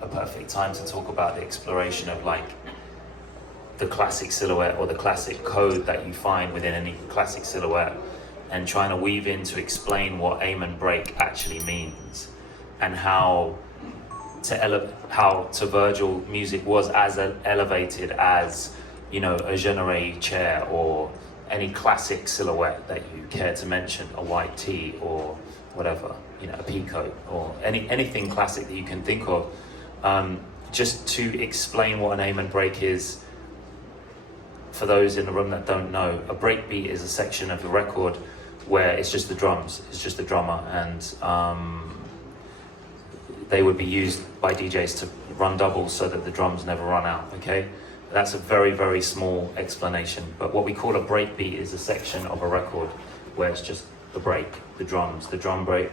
a perfect time to talk about the exploration of like the classic silhouette or the classic code that you find within any classic silhouette, and trying to weave in to explain what aim and break actually means, and how to Virgil music was as elevated as, you know, a Genere chair or any classic silhouette that you care to mention, a white tee or whatever, you know, a peacoat or anything classic that you can think of. Just to explain what an aim and break is, for those in the room that don't know, a breakbeat is a section of the record where it's just the drums, it's just the drummer, and they would be used by DJs to run doubles so that the drums never run out, okay? That's a very, very small explanation, but what we call a breakbeat is a section of a record where it's just the break, the drums, the drum break,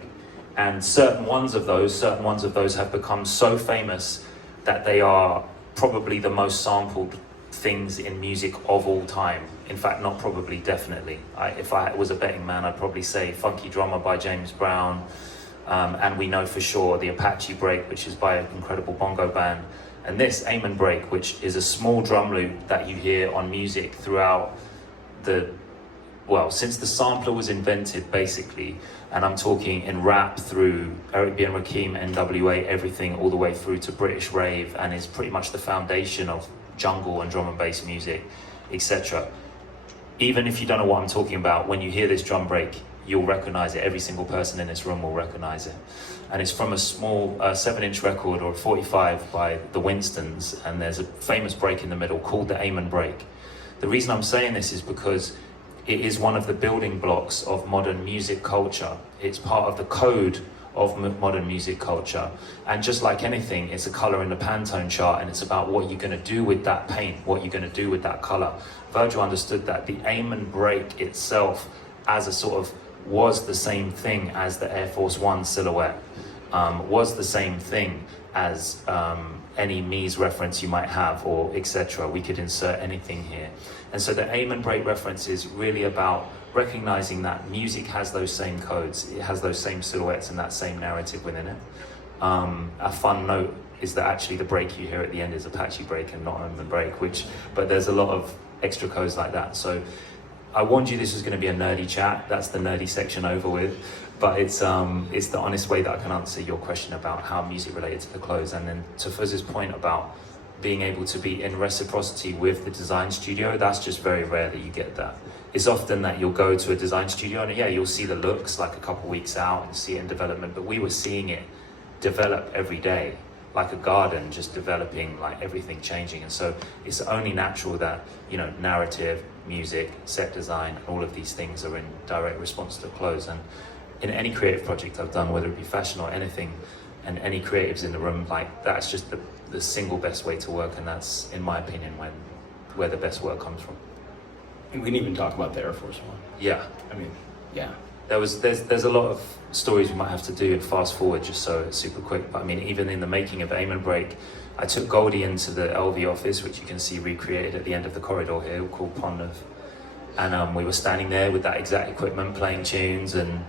and certain ones of those have become so famous that they are probably the most sampled things in music of all time. In fact, not probably, definitely. If I was a betting man, I'd probably say Funky Drummer by James Brown, and we know for sure the Apache Break, which is by an incredible bongo band, and this Aim and Break, which is a small drum loop that you hear on music throughout since the sampler was invented, basically, and I'm talking in rap through Eric B. and Rakim, NWA, everything all the way through to British rave, and is pretty much the foundation of jungle and drum and bass music, etc. Even if you don't know what I'm talking about, when you hear this drum break, you'll recognize it. Every single person in this room will recognize it. And it's from a small 7-inch record, or a 45 by the Winstons, and there's a famous break in the middle called the Aim and Break. The reason I'm saying this is because it is one of the building blocks of modern music culture. It's part of the code of modern music culture, and just like anything, it's a color in the Pantone chart, and it's about what you're going to do with that paint, what you're going to do with that color. Virgil understood that the Aim and Break itself as a sort of was the same thing as the Air Force One silhouette, was the same thing as any Mies reference you might have, or etc. We could insert anything here. And so the Aim and Break reference is really about recognizing that music has those same codes, it has those same silhouettes and that same narrative within it. A fun note is that actually the break you hear at the end is Apache Break and not Aim and Break, but there's a lot of extra codes like that. So I warned you this was going to be a nerdy chat. That's the nerdy section over with, but it's the honest way that I can answer your question about how music related to the clothes. And then to Fuz's point about being able to be in reciprocity with the design studio, that's just very rare that you get that. It's often that you'll go to a design studio and yeah, you'll see the looks like a couple weeks out and see it in development, but we were seeing it develop every day, like a garden, just developing, like everything changing. And so it's only natural that, you know, narrative, music, set design, all of these things are in direct response to clothes. And in any creative project I've done, whether it be fashion or anything, and any creatives in the room, like that's just the single best way to work, and that's, in my opinion, where the best work comes from. And we didn't even talk about the Air Force One. Yeah. I mean, yeah. There's a lot of stories we might have to do and fast forward just so it's super quick. But I mean, even in the making of Aim and Break, I took Goldie into the LV office, which you can see recreated at the end of the corridor here, called Pond of. And we were standing there with that exact equipment, playing tunes and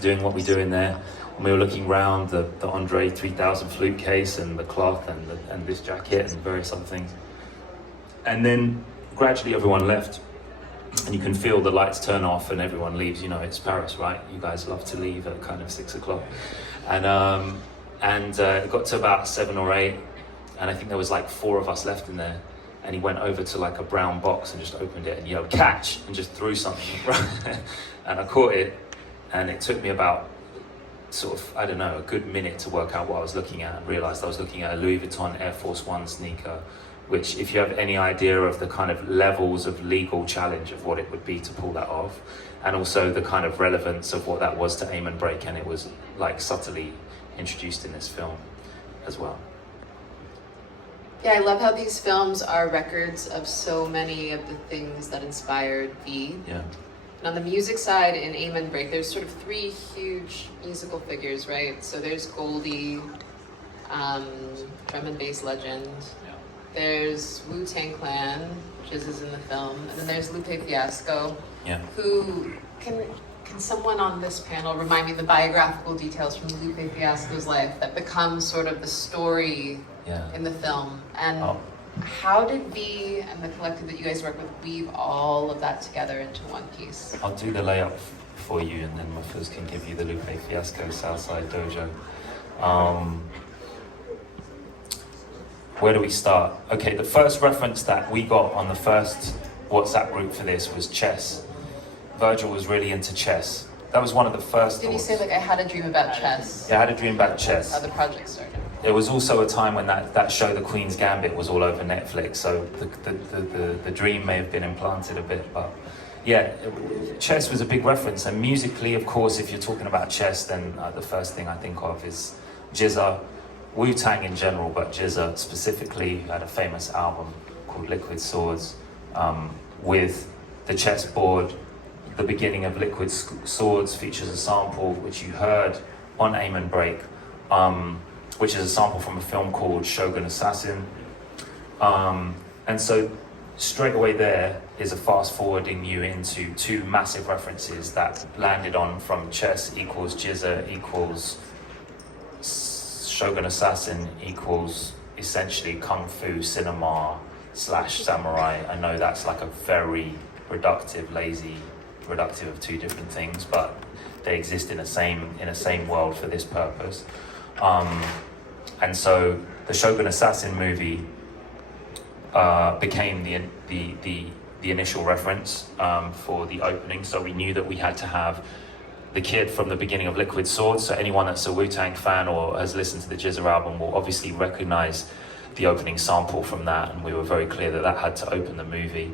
doing what we do in there. And we were looking around the Andre 3000 flute case and the cloth and this jacket and various other things. And then gradually everyone left. And you can feel the lights turn off and everyone leaves. You know, it's Paris, right? You guys love to leave at kind of 6 o'clock. And it got to about 7 or 8, and I think there was like 4 of us left in there. And he went over to like a brown box and just opened it and yelled, "Catch!" and just threw something. And I caught it, and it took me about sort of, I don't know, a good minute to work out what I was looking at, and realized I was looking at a Louis Vuitton Air Force One sneaker, which, if you have any idea of the kind of levels of legal challenge of what it would be to pull that off, and also the kind of relevance of what that was to Aim and Break, and it was like subtly introduced in this film as well. Yeah, I love how these films are records of so many of the things that inspired V. Yeah. And on the music side, in Aim and Break, there's sort of 3 huge musical figures, right? So there's Goldie, drum and bass legend. Yeah. There's Wu-Tang Clan, which is in the film, and then there's Lupe Fiasco, Yeah. who can can someone on this panel remind me the biographical details from Lupe Fiasco's life that becomes sort of the story in the film? And how did V and the collective that you guys work with weave all of that together into one piece? I'll do the layup for you, and then Mahfuz can give you the Lupe Fiasco Southside Dojo. Where do we start? Okay, the first reference that we got on the first WhatsApp group for this was chess. Virgil was really into chess. That was one of the first Did he thoughts. say, like, I had a dream about chess? Yeah, I had a dream about chess. How the project started. It was also a time when that show, The Queen's Gambit, was all over Netflix, so the dream may have been implanted a bit, but yeah, chess was a big reference. And musically, of course, if you're talking about chess, then the first thing I think of is GZA, Wu-Tang in general, but GZA specifically had a famous album called Liquid Swords, with the chessboard. The beginning of Liquid Swords features a sample which you heard on Aim and Break, which is a sample from a film called Shogun Assassin. And so straight away there is a fast forwarding you into two massive references that landed on from chess equals GZA equals Shogun Assassin equals essentially Kung Fu cinema / samurai. I know that's like a very reductive of two different things, but they exist in the same world for this purpose. And so the Shogun Assassin movie became the initial reference for the opening. So we knew that we had to have the kid from the beginning of Liquid Swords. So anyone that's a Wu-Tang fan or has listened to the GZA album will obviously recognize the opening sample from that, and we were very clear that had to open the movie.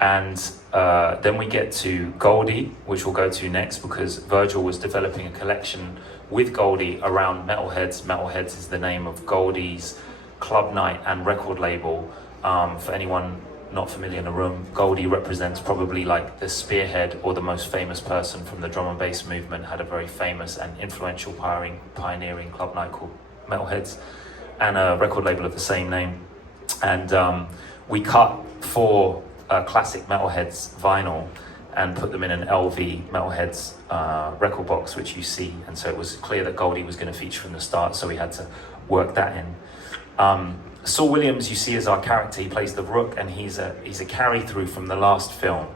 Then we get to Goldie, which we'll go to next, because Virgil was developing a collection with Goldie around Metalheads. Metalheads is the name of Goldie's club night and record label. For anyone not familiar in the room, Goldie represents probably like the spearhead or the most famous person from the drum and bass movement, had a very famous and influential pioneering club night called Metalheads, and a record label of the same name. And we cut 4 classic Metalheads vinyl and put them in an LV Metalheads record box, which you see. And so it was clear that Goldie was going to feature from the start, so we had to work that in. Saul Williams, you see as our character, he plays the Rook, and he's a carry through from the last film.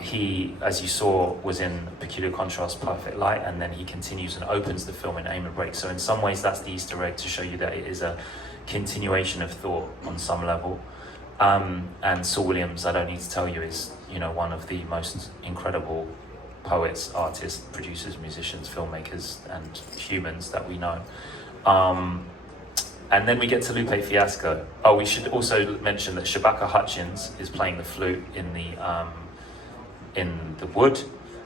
He, as you saw, was in Peculiar Contrast, Perfect Light, and then he continues and opens the film in Aim and Break. So in some ways that's the Easter egg to show you that it is a continuation of thought on some level. And Saul Williams, I don't need to tell you, is one of the most incredible poets, artists, producers, musicians, filmmakers, and humans that we know. And then we get to Lupe Fiasco. Oh, we should also mention that Shabaka Hutchins is playing the flute in the wood,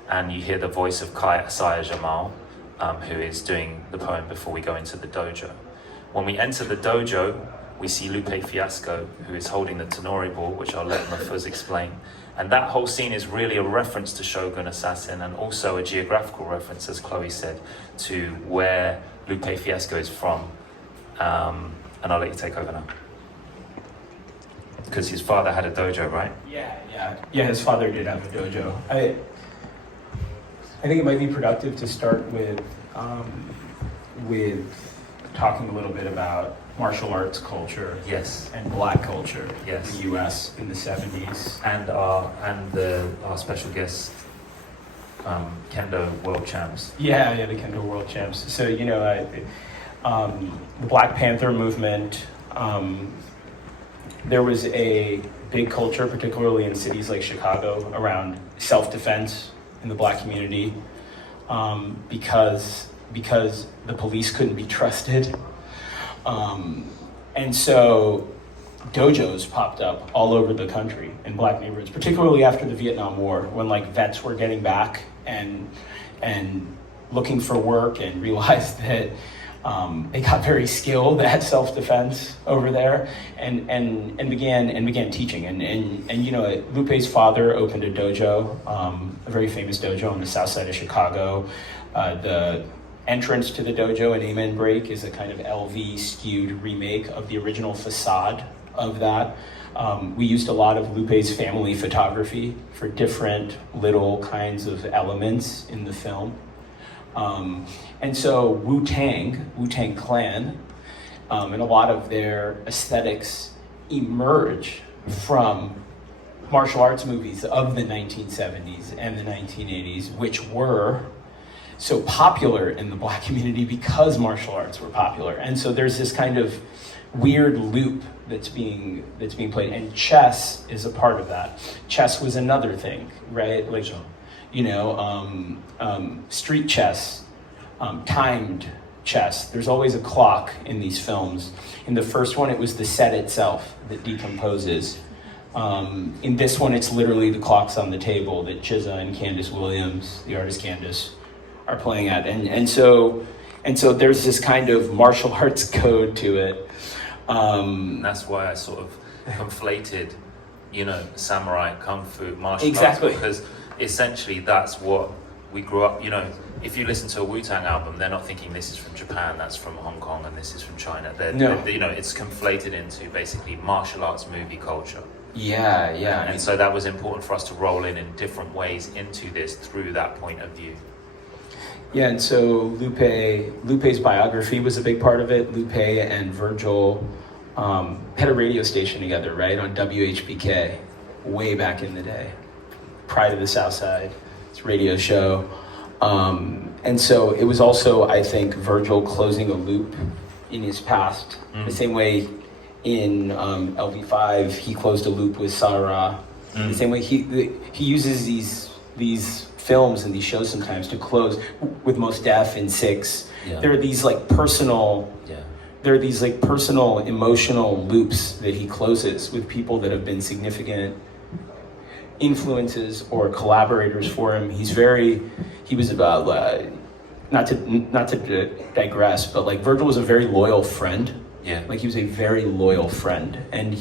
and you hear the voice of Kai Asaya Jamal, who is doing the poem before we go into the dojo. When we enter the dojo, we see Lupe Fiasco, who is holding the tenori ball, which I'll let Mahfuz explain. And that whole scene is really a reference to Shogun Assassin, and also a geographical reference, as Chloe said, to where Lupe Fiasco is from. And I'll let you take over now. Because his father had a dojo, right? Yeah, his father did have a dojo. I think it might be productive to start with talking a little bit about martial arts culture, Yes. and black culture, Yes. in the U.S. in the 70s. And our special guest, Kendo world champs. Yeah, the Kendo World Champs. So the Black Panther movement. There was a big culture, particularly in cities like Chicago, around self-defense in the black community, because the police couldn't be trusted. And so dojos popped up all over the country in black neighborhoods, particularly after the Vietnam War, when vets were getting back and looking for work and realized that they got very skilled at self-defense over there, and began teaching. And Lupe's father opened a dojo, a very famous dojo on the south side of Chicago. The entrance to the dojo in Aim and Break is a kind of LV skewed remake of the original facade of that. We used a lot of Lupe's family photography for different little kinds of elements in the film. And so Wu-Tang Clan, and a lot of their aesthetics emerge from martial arts movies of the 1970s and the 1980s, which were so popular in the Black community because martial arts were popular. And so there's this kind of weird loop that's being played, and chess is a part of that. Chess was another thing, right? Like, you know, street chess, timed chess. There's always a clock in these films. In the first one, it was the set itself that decomposes. In this one, it's literally the clocks on the table that Chizza and Candace Williams, the artist Candace, are playing at. And so there's this kind of martial arts code to it. That's why I sort of conflated, you know, samurai, kung fu, martial exactly. arts, because essentially that's what we grew up, you know, if you listen to a Wu-Tang album, they're not thinking this is from Japan, that's from Hong Kong, and this is from China. They're, you know, it's conflated into basically martial arts movie culture. Yeah. And so that was important for us to roll in different ways into this through that point of view. Yeah, and so Lupe's biography was a big part of it. Lupe and Virgil had a radio station together, right, on WHBK, way back in the day. Pride of the South Side, it's a radio show. And so it was also, I think, Virgil closing a loop in his past. The same way in LV5, he closed a loop with Sarah. The same way he uses these films and these shows sometimes to close with Mos Def and Six. Yeah. There are these like personal, emotional loops that he closes with people that have been significant influences or collaborators for him. He was about not to digress, but like Virgil was a very loyal friend. Yeah. Like he was a very loyal friend, and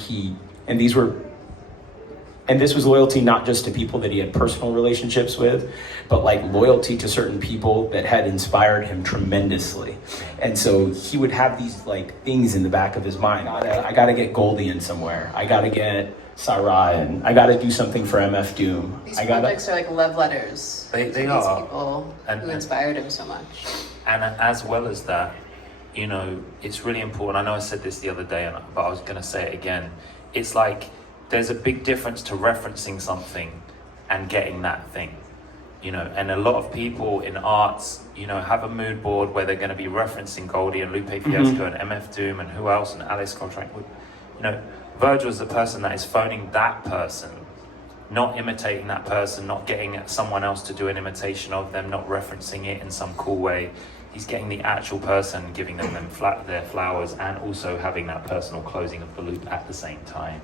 this was loyalty not just to people that he had personal relationships with, but like loyalty to certain people that had inspired him tremendously. And so he would have these like things in the back of his mind. I gotta get Goldie in somewhere. I gotta get Sarah in. I gotta do something for MF Doom. These projects are like love letters they to these are. people who inspired him so much. And as well as that, you know, it's really important. I know I said this the other day, but I was gonna say it again. It's like, there's a big difference to referencing something and getting that thing, you know, and a lot of people in arts, you know, have a mood board where they're going to be referencing Goldie and Lupe Fiasco and MF Doom and who else and Alice Coltrane. You know, Virgil is the person that is phoning that person, not imitating that person, not getting someone else to do an imitation of them, not referencing it in some cool way. He's getting the actual person, giving them their flowers, and also having that personal closing of the loop at the same time.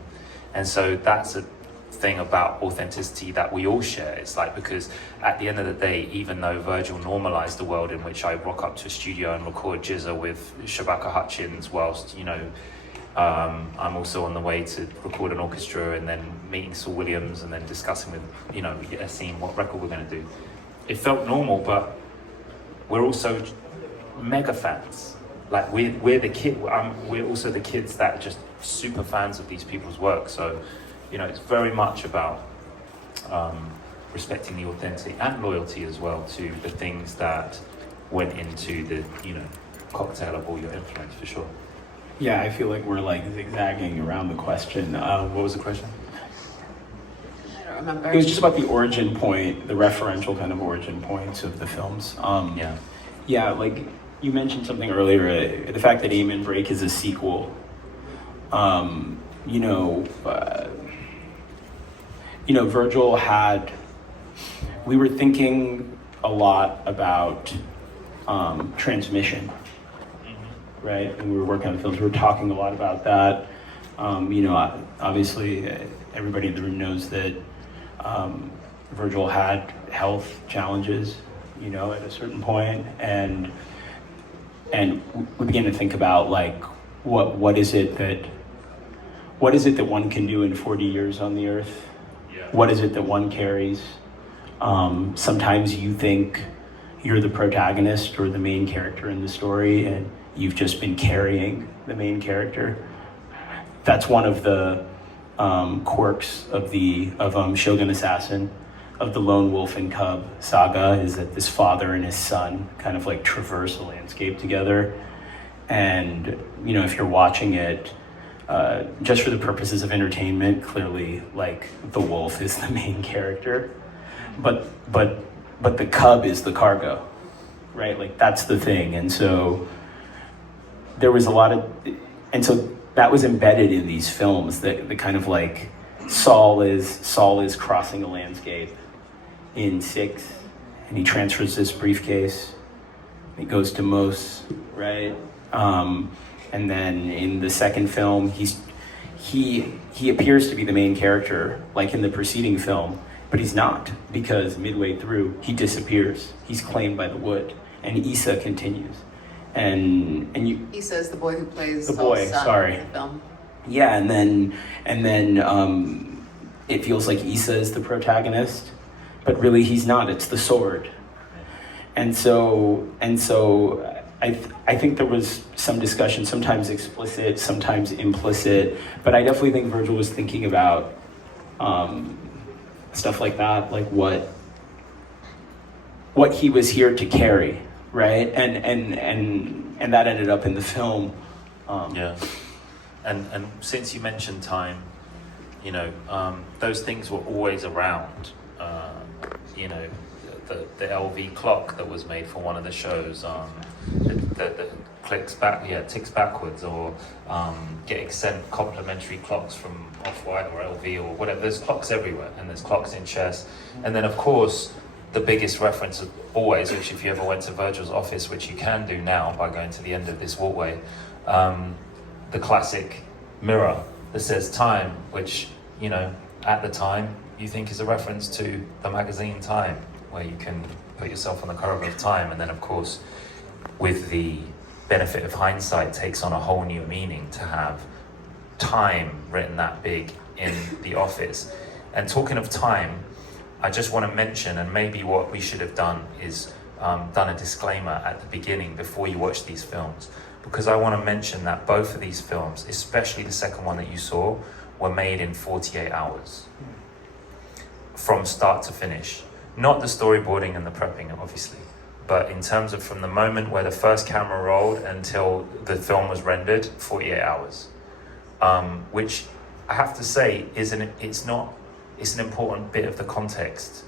And so that's a thing about authenticity that we all share. It's like, because at the end of the day, even though Virgil normalized the world in which I rock up to a studio and record Jizza with Shabaka Hutchins whilst, you know, I'm also on the way to record an orchestra and then meeting Saul Williams and then discussing with, you know, a scene, what record we're going to do. It felt normal, but we're also mega fans. Like we're the kid. We're also the kids that are just super fans of these people's work. So, you know, it's very much about respecting the authenticity and loyalty as well to the things that went into the, you know, cocktail of all your influence, for sure. Yeah, I feel like we're like zigzagging around the question. What was the question? I don't remember. It was just about the origin point, the referential kind of origin points of the films. Yeah, like you mentioned something earlier, the fact that Aim and Break is a sequel. Virgil had, we were thinking a lot about transmission, right? And we were working on films, we were talking a lot about that. Obviously everybody in the room knows that Virgil had health challenges, at a certain point, and we began to think about like, what is it that one can do in 40 years on the earth? Yeah. What is it that one carries? Sometimes you think you're the protagonist or the main character in the story, and you've just been carrying the main character. That's one of the quirks of Shogun Assassin, of the Lone Wolf and Cub saga, is that this father and his son kind of like traverse a landscape together. And, you know, if you're watching it, just for the purposes of entertainment, clearly, like, the wolf is the main character, but the cub is the cargo, right? Like, that's the thing. And so there was a lot of, and so that was embedded in these films, that the kind of like Saul is crossing a landscape in 6, and he transfers this briefcase. He goes to Mos, right? And then in the second film, he appears to be the main character, like in the preceding film, but he's not, because midway through he disappears. He's claimed by the wood, and Issa continues. And you. Issa is the boy who plays the boy. Saul's son Sorry. in the film. Yeah, and then it feels like Issa is the protagonist, but really he's not. It's the sword. And so I think there was some discussion, sometimes explicit, sometimes implicit, but I definitely think Virgil was thinking about stuff like that, like what he was here to carry, right? And that ended up in the film. Yeah. And since you mentioned time, you know, those things were always around. You know, the LV clock that was made for one of the shows, that ticks backwards, or getting sent complimentary clocks from Off-White or LV or whatever. There's clocks everywhere, and there's clocks in chess. And then, of course, the biggest reference always, which if you ever went to Virgil's office, which you can do now by going to the end of this walkway, the classic mirror that says time, which, you know, at the time you think is a reference to the magazine Time, where you can put yourself on the cover of Time. And then, of course, with the benefit of hindsight, takes on a whole new meaning to have time written that big in the office. And talking of time, I just want to mention, and maybe what we should have done is done a disclaimer at the beginning before you watch these films, because I want to mention that both of these films, especially the second one that you saw, were made in 48 hours from start to finish. Not the storyboarding and the prepping, obviously, but in terms of from the moment where the first camera rolled until the film was rendered, 48 hours. Which I have to say it's an important bit of the context,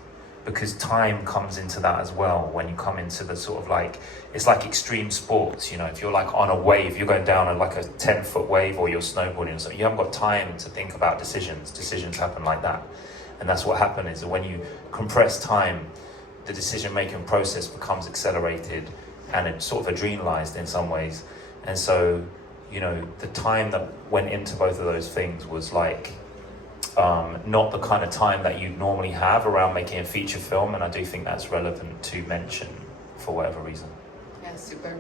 because time comes into that as well when you come into the sort of like, it's like extreme sports, you know, if you're like on a wave, you're going down like a 10-foot wave, or you're snowboarding or something, you haven't got time to think about decisions happen like that. And that's what happened, is that when you compress time, the decision-making process becomes accelerated, and it's sort of adrenalized in some ways. And so, you know, the time that went into both of those things was like, not the kind of time that you normally have around making a feature film, and I do think that's relevant to mention for whatever reason. Yeah, super.